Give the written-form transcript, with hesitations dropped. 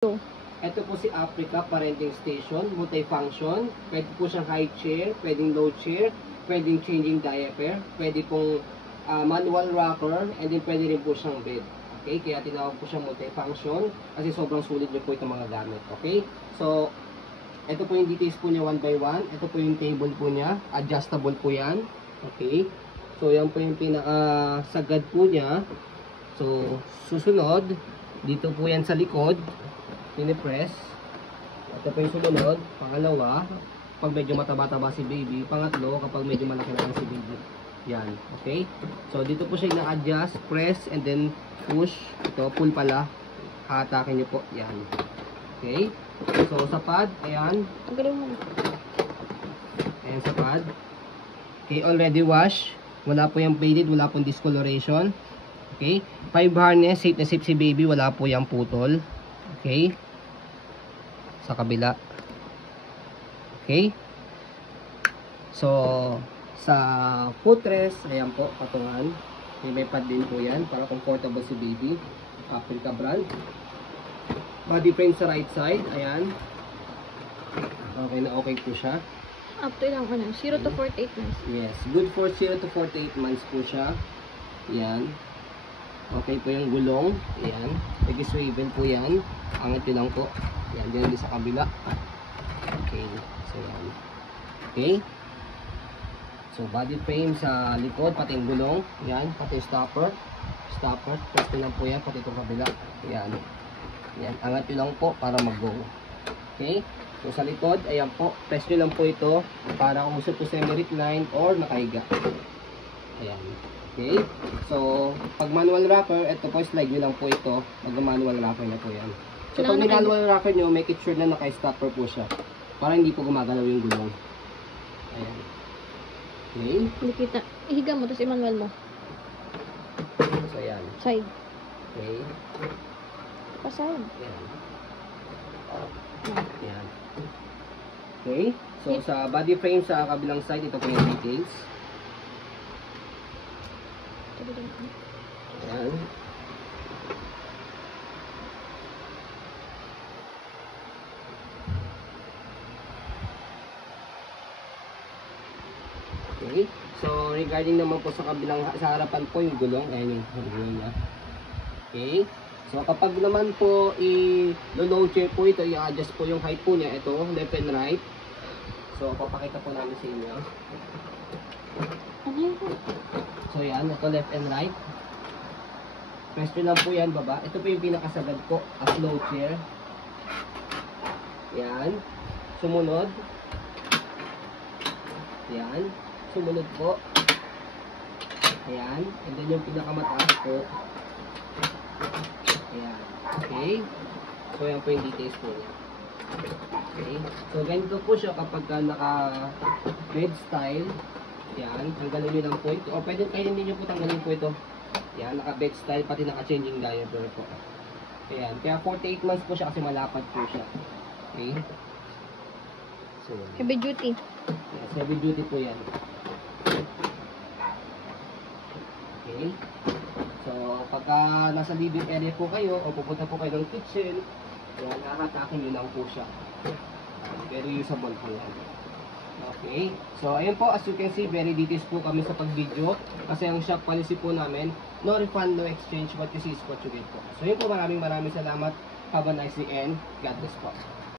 Ito po si Africa parenting station, multifunction. Pwede po siyang high chair, pwedeng low chair, pwedeng changing diaper, pwede pong manual rocker, and then pwede rin po siyang bed. Okay, kaya tinawag po siyang multifunction kasi sobrang sulit niyo po itong mga gamit. Okay, so ito po yung details po niya one by one. Ito po yung table po niya, adjustable po yan. Okay, so yan po yung pinaka-sagad po niya. So susunod, dito po yan sa likod, pinipress. Ito po yung sunod, pangalawa, pag medyo mataba-taba si baby. Pangatlo, kapag medyo malaki na si baby. Yan, okay? So, dito po siya na-adjust, press, and then push. Ito, pull pala. Hatakin nyo po. Yan. Okay? So, sa pad, ayan. Ayan sa pad. Okay, already wash. Wala po yung faded, wala pong discoloration. Okay? 5 harness, safe na safe si baby, wala po yung putol. Okay? Sa kabila. Okay? So, sa footrest, ayan po, patungan. May pad din po yan para comfortable si baby. Africa brand. Body frame sa right side, ayan. Okay na okay po siya. Up to ilang 0 to 48 months. Yes, good for 0 to 48 months po siya. Ayan. Okay po yung gulong. Ayan. Pwede swivel po yan. Angat yun lang po. Ayan, dyan sa kabila. Okay. So, ayan. Okay. So, body frame sa likod, pati yung gulong. Ayan, pati yung stopper. Stopper. Press nyo lang po yan, pati itong kabila. Ayan. Ayan, angat nyo lang po para mag-go. Okay. So, sa likod, ayan po. Press nyo lang po ito para kung gusto po semi-recline or nakahiga. Ayan. Okay. So, pag manual rocker, ito po, slide nyo lang po ito. Mag-manual rocker na po yan. So, pag manual rocker nyo, make it sure na naka-stopper po siya. Para hindi po gumagalaw yung gulong. Ayan. Okay. Hindi kita. Ihiga mo, tapos i-manual mo. So, ayan. Side. Okay. Paside. Ayan. Ayan. Okay. So, sa body frame sa kabilang side, ito po yung details. Ayan. Okay. So, regarding naman po sa kabilang, sa harapan po yung gulong. Ayan yung gulong niya. Okay. So, kapag naman po i-low chair po ito, i-adjust po yung height po niya. Ito, left and right. So, papakita po namin sa inyo. Ano yun po? So, yan. Ito, left and right. Press nyo lang po yan, baba. Ito po yung pinakasagad po, as low chair. Yan. Sumunod. Yan. Sumunod po. Ayan. And then yung pinakamataas po. Ayan. Okay. So, yan po yung details po niya. Okay. So, ganito po siya kapag naka-bed style. Yan. Tanggalin nyo lang po ito. O, pwede kayo hindi nyo po tanggalin po ito. Yan. Naka-bed style, pati naka-changing diaper po. Ayan. Kaya 48 months po siya kasi malapad po siya. Okay. So, Heavy duty. yes, heavy duty po yan. Okay. So, pagka nasa living area po kayo o pupunta po kayo ng kitchen, yan, nakatakin nyo lang po siya. Very usable po yan. Okay. So, ayun po, as you can see, very details po kami sa pag-video. Kasi ang shop policy po namin, no refund, no exchange, what you see is what you get po. So, yun po, maraming salamat. Have a nice day and God bless po.